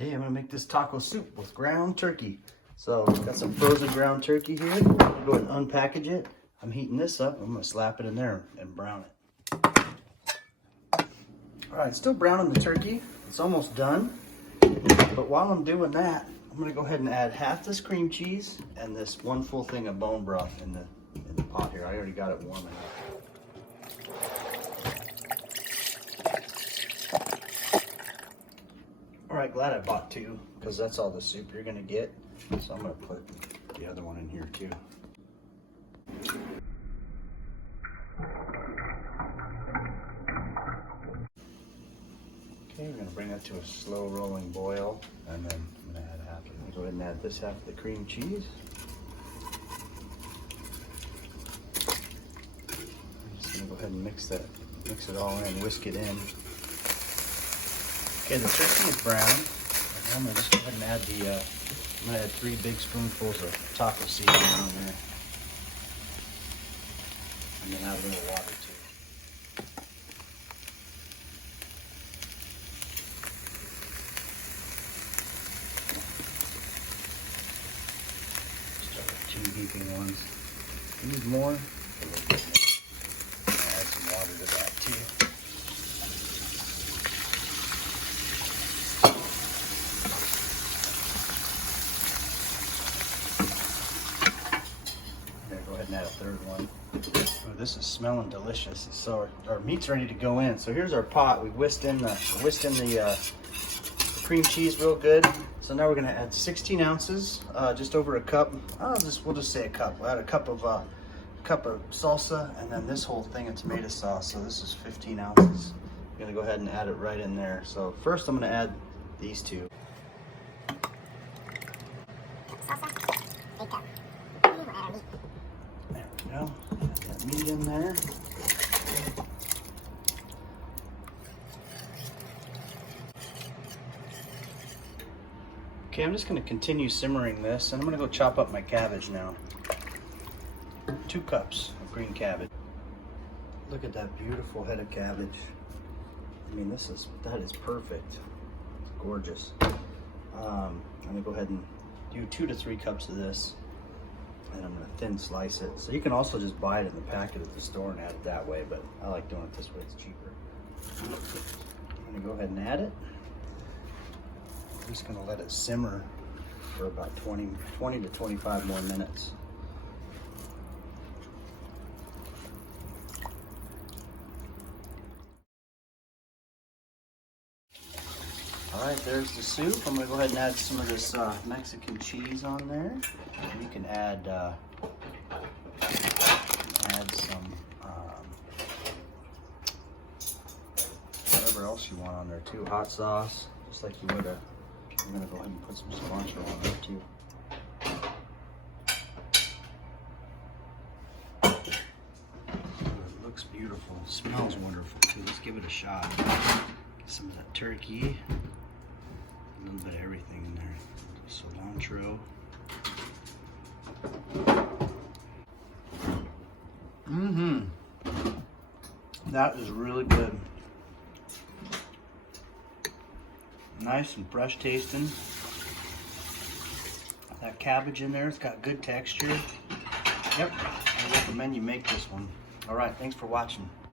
Hey, I'm gonna make this taco soup with ground turkey. So got some frozen ground turkey here. I'm gonna go ahead and unpackage it. I'm heating this up. I'm gonna slap it in there and brown it. All right, still browning the turkey. It's almost done. But while I'm doing that, I'm gonna go ahead and add half this cream cheese and this one full thing of bone broth in the pot here. I already got it warming up. All right, glad I bought two because that's all the soup you're gonna get. So I'm gonna put the other one in here too. Okay, we're gonna bring that to a slow rolling boil, and then I'm gonna add half of it. I'm gonna go ahead and add this half of the cream cheese. I'm just gonna go ahead and mix it all in, whisk it in. Okay, the turkey is brown. And I'm gonna just go ahead and add I'm gonna add 3 big spoonfuls of taco seasoning in there. And then add a little water too. Start with 2 heaping ones. Need more? Add some water to that too. And add a 3rd one. Oh, this is smelling delicious. So our meat's ready to go in. So here's our pot. We whisked in the cream cheese real good. So now we're gonna add 16 ounces, just over a cup. We'll just say a cup. We'll add a cup of salsa, and then this whole thing of tomato sauce. So this is 15 ounces. I'm gonna go ahead and add it right in there. So first I'm gonna add these two. There we go. Add that meat in there. Okay, I'm just going to continue simmering this, and I'm going to go chop up my cabbage now. 2 cups of green cabbage. Look at that beautiful head of cabbage. I mean, that is perfect. It's gorgeous. I'm going to go ahead and do 2 to 3 cups of this. And I'm gonna thin slice it. So you can also just buy it in the packet at the store and add it that way, but I like doing it this way, it's cheaper. I'm gonna go ahead and add it. I'm just gonna let it simmer for about 20 to 25 more minutes. All right, there's the soup. I'm gonna go ahead and add some of this Mexican cheese on there. You can add some whatever else you want on there too. Hot sauce, just like you would I'm gonna go ahead and put some cilantro on there too. It looks beautiful. It smells wonderful too. Let's give it a shot. Get some of that turkey. A little bit of everything in there. Cilantro. That is really good. Nice and fresh tasting. That cabbage in there, it's got good texture. Yep, I recommend you make this one. All right, thanks for watching.